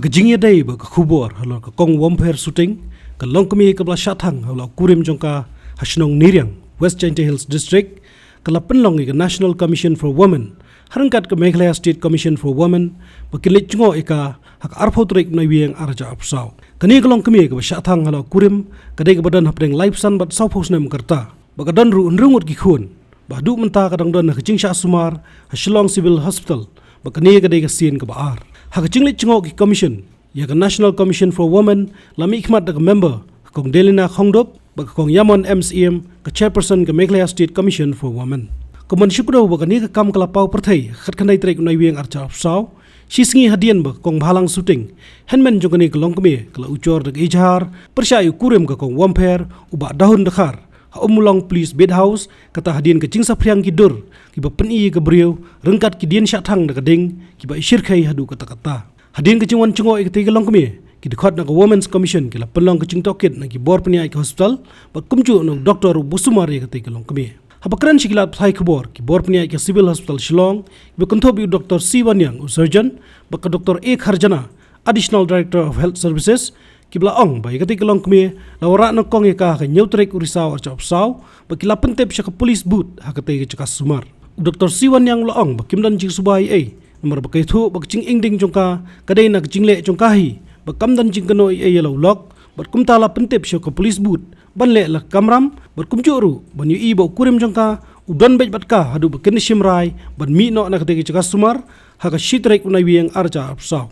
Hakajingya day ba khubor halo ka kong womper shooting ka longkami ka bla shathang halo kurim jongka hashnong niriang West Jaintia Hills District ka lapenlong ka National Commission for Women harangkat ka Meghalaya State Commission for Women ba kilit jungo ika hak arphotrik noi wieng arja apsaw kani ka longkami ka shathang halo kurim ka day ka badan hapdeng live san bat sawphos nem karta ba ka dan ru unrungut ki khun ba du menta ka dang don ka jingsha sumar Shillong Civil Hospital ba kani ka day ka sin ka baar Hakachinglit chingok ki commission ya ka National Commission for Women lami ikhmat da member kong Delina Khongdop ba kong Yamon MCM ka chairperson ka Meghalaya State Commission for Women kuman shukro ba kani ka kam kala pau perthai khat khanai trek noi wieng archa saw sisngi hadian ba kong bhalang shooting henmen jongani ka longkme kala uchor da ijhar pershayu kurim ka kong wamper uba dahun dakhar umulong police bed house kata hadian ka jingsa phriang ki dur ki ba peni ka brio rengkat ki dien syathang da kading ki ba shirkhai hadu kata kata hadian ka jingwan chingo ik te long kme ki dekhot na ka women's commission ki la pelong ka chingtokit na ki bor peni ai hospital ba kumchu no doctor busumari ka te long kme habakran shikilat thai khbor ki bor peni ai ka civil hospital Shillong ba kunthobi Dr. Siwanyang surgeon ba ka Dr. A Kharjana additional director of health services kibla ong ba ikati kelong kmi lawra no kong ka nyeutrek urisaw archa opsaw ba kila pentep sya ka police boot hakate ka sumar Dr. Siwan yang laong ba kimdan jing subai nomor ba kai thu ba ching ingding jongka kadai na jingle jongka hi ba kamdan jing kano lo lok ba kumta la pentep sya ka police boot ban le la kamram ba kumjuru ban yu ba kurim jongka udon bej batka hadu ba ken shimrai ban mi no na kate ka sumar haka shitrek unai wieng archa opsaw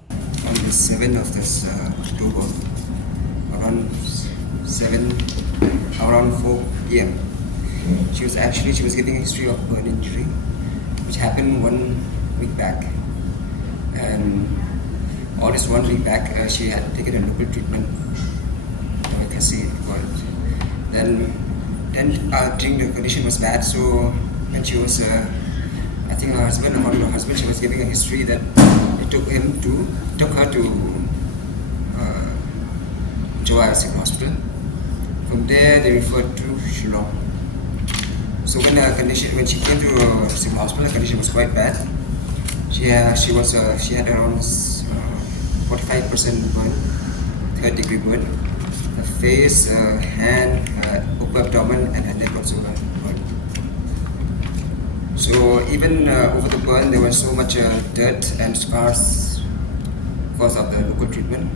on the 7th of this October around 4 p.m. She was getting a history of burn injury, which happened 1 week back. And all this 1 week back, she had taken a local treatment. Then the condition was bad. So when she was, I think her husband, she was giving a history that it took her to Joa Hospital. From there, they referred to Shillong. So when she came to Civil Hospital, the condition was quite bad. She had around 45% burn, 3rd-degree burn. The face, hand, upper abdomen, and her neck also burned. So even over the burn, there was so much dirt and scars because of the local treatment.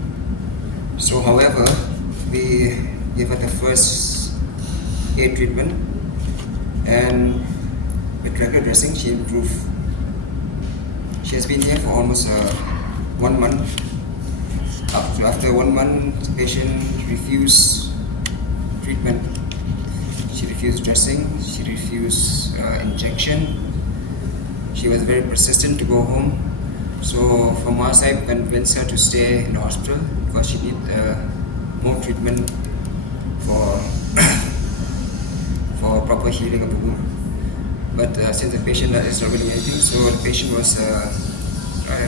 So, however, we gave her the first aid treatment, and with regular dressing, she improved. She has been here for almost 1 month. After 1 month, the patient refused treatment. She refused dressing. She refused injection. She was very persistent to go home. So from our side, we convinced her to stay in the hospital because she needs more treatment for proper healing of the wound. But since the patient is not really anything, so the patient was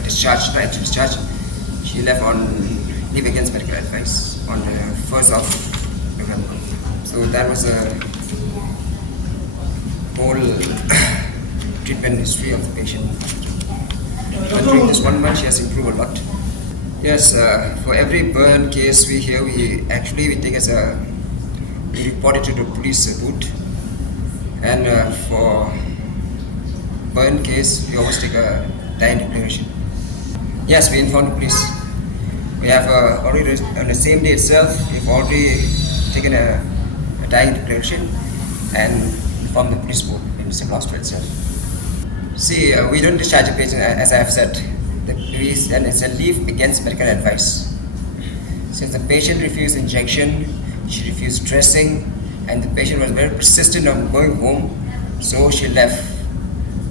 discharged. Right to discharge, she left on leave against medical advice on the 1st of November. So that was a whole treatment history of the patient. But during this 1 month, she has improved a lot. Yes, for every burn case we take we report it to the police boot. And for burn case, we always take a dying declaration. Yes, we inform the police. We have already, on the same day itself, we've already taken a dying declaration and informed the police boot in the civil hospital itself. See, we don't discharge a patient, as I have said. And it's a leave against medical advice. Since the patient refused injection, she refused dressing, and the patient was very persistent on going home, so she left.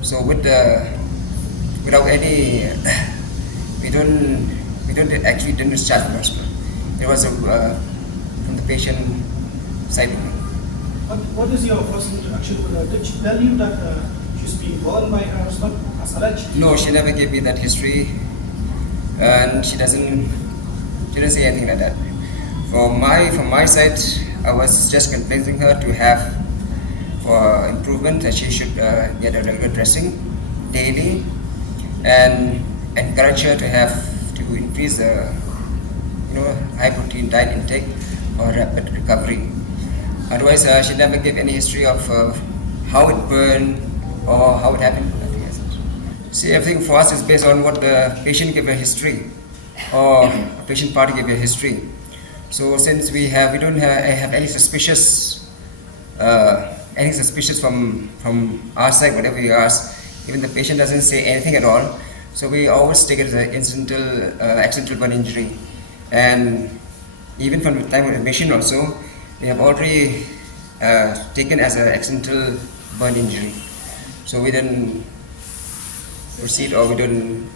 So without any, we didn't discharge the hospital. It was from the patient side. What is your first interaction with her? Did she tell you that she's being burned by her husband as alleged? No, she never gave me that history, and she didn't say anything like that. From my side, I was just convincing her to have for improvement that she should get a regular dressing daily, and encourage her to increase the high protein diet intake or rapid recovery. Otherwise, she never gave any history of how it burned or how it happened. Nothing as such. See, everything for us is based on what the patient gave a history or a patient party gave a history. So since we don't have any suspicious from our side, whatever we ask, even the patient doesn't say anything at all. So we always take it as an accidental burn injury, and even from the time of admission also, we have already taken as an accidental burn injury. So we don't proceed or we don't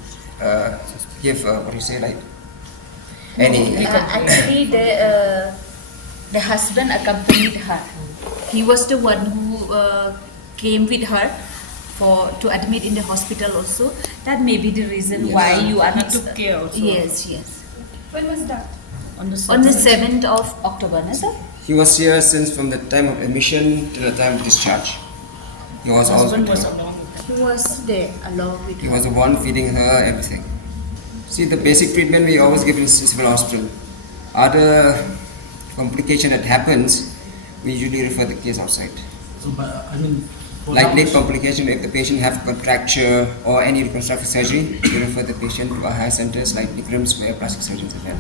give any. Actually, the husband accompanied her. He was the one who came with her to admit in the hospital also. That may be the reason why you are not. Took care also. Yes. When was that? On the On the 7th of October, no, sir? He was here since from the time of admission till the time of discharge. He was also husband was there. along with them. He was there along with He her. was the one feeding her everything. See, the basic treatment we always give in civil hospital. Other complication that happens, we usually refer the case outside. So, but, for Like now- leg complication, if the patient have got fracture or any reconstructive surgery, we refer the patient to our higher centers like Vikram's where plastic surgeons are there.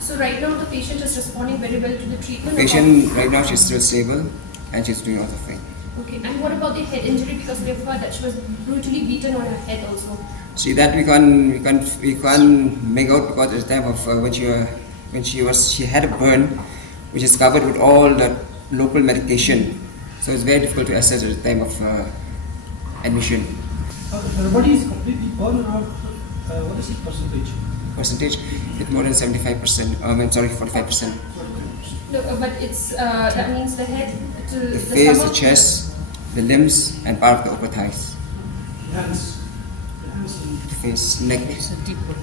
So right now the patient is responding very well to the treatment. Patient right now she's still stable and she's doing all the thing. Okay, and what about the head injury? Because we have heard that she was brutally beaten on her head also. See that we can't make out because at the time of when she had a burn, which is covered with all the local medication, so it's very difficult to assess at the time of admission. Her body is completely burned or what is the percentage? Percentage, it's more than 75%. 45%. No, but it's that means the head to The face, the stomach. chest, the limbs, and part of the upper thighs. Hands. The face, neck, It's a deep one.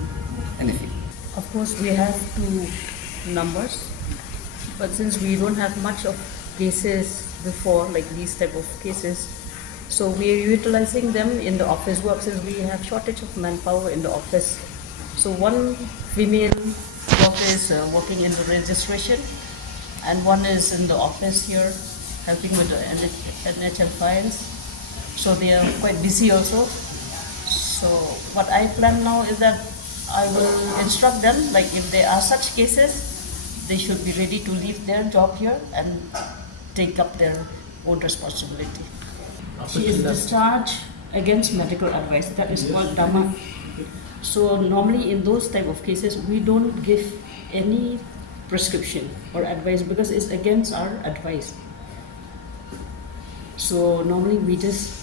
and the feet. Of course, we have two numbers, but since we don't have much of cases before, like these type of cases, so we are utilizing them in the office work since we have shortage of manpower in the office. So one female worker is working in the registration, and one is in the office here helping with the NHL files. So they are quite busy also. So what I plan now is that I will instruct them, like if there are such cases, they should be ready to leave their job here and take up their own responsibility. She is discharged against medical advice. That is called DAMA. So normally in those type of cases, we don't give any prescription or advice because it's against our advice. So normally we just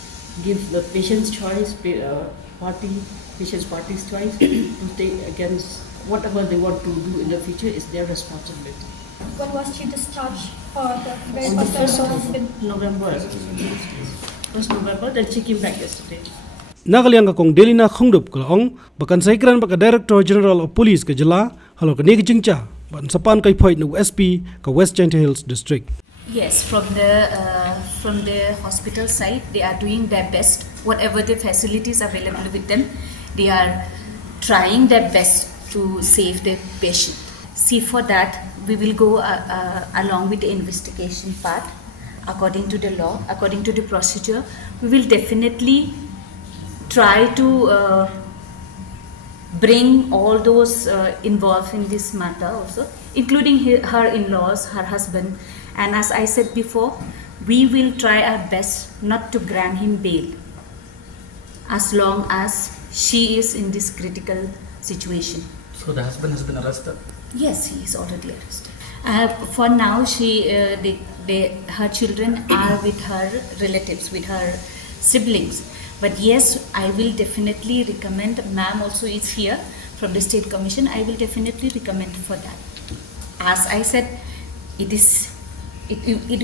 give the patient's choice, patient's party's choice to take against whatever they want to do in the future is their responsibility. When was she discharged for the very On the first 1st time? of November, 1st November, then she came back yesterday. Nagaliang kong Delina Khongdup Kalong, Bakan Saikran Baka Director General of Police Kajala, Halo Kanig Jingcha, Ban Sapan Kai Point no SP ka West Jaintia Hills District. Yes, from the hospital side, they are doing their best. Whatever the facilities available with them, they are trying their best to save the patient. See, for that, we will go along with the investigation part. According to the law, according to the procedure, we will definitely try to bring all those involved in this matter also, including her in-laws, her husband. And as I said before, we will try our best not to grant him bail as long as she is in this critical situation. So the husband has been arrested? Yes, he is already arrested. For now, her children are with her relatives, with her siblings. But yes, I will definitely recommend, ma'am also is here from the State Commission, I will definitely recommend for that. As I said, it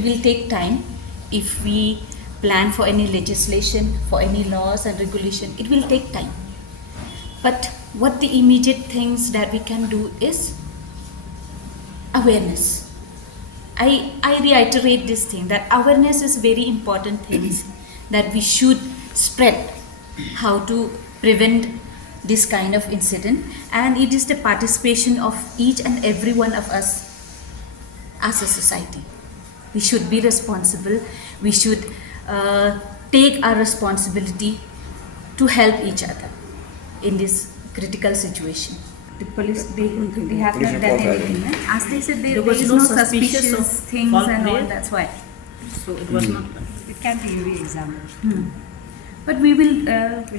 will take time. If we plan for any legislation, for any laws and regulation, it will take time. But what the immediate things that we can do is awareness. I reiterate this thing, that awareness is very important things that we should spread, how to prevent this kind of incident, and it is the participation of each and every one of us as a society. We should be responsible. We should take our responsibility to help each other in this critical situation. The police, they have not done anything. As they said, there was is no no suspicious suspicious of things foul and all. play. That's why. So it was not. It can be re-examined. But we will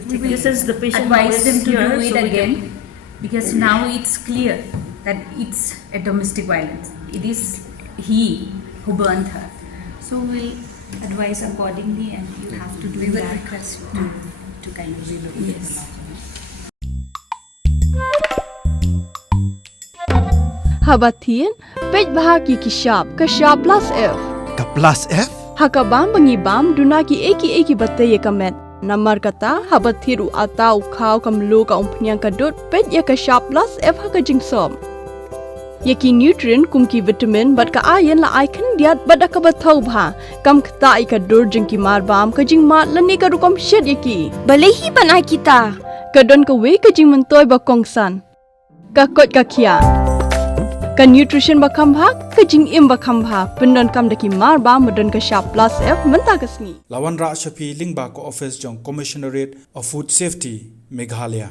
This is the patient now advise is them to here, do it so we again, because now it's clear that it's a domestic violence. It is he who burned her. So we'll advise accordingly, and you have to do We will that. request you to kind of relook at the law. Habatin, pej bahagi kisap, kasap plus F. Ka plus F? Hakabam mengibam dunaki eki bataya kamet. Namar kata habatiru atau kau kamlu ka umpnyang kadut pej ya kasap plus F hakajing som. Yaki nutrient kumki vitamin bat ka ayan la icon diat bat ka batau bha kam kta i ka dur jengki marbam kajing mat lani ka rukom shed yaki. Balehi banai kita. Kadon ka we kajing mentoy ba kongsan. Ka kot ka kia. Ka nutrition ba kambha kajing im ba kambha pendon kam daki marba medon ka sharp plus F menta kasni. Lawan Ra Shafi Lingba ko office jong Commissionerate of Food Safety Meghalaya.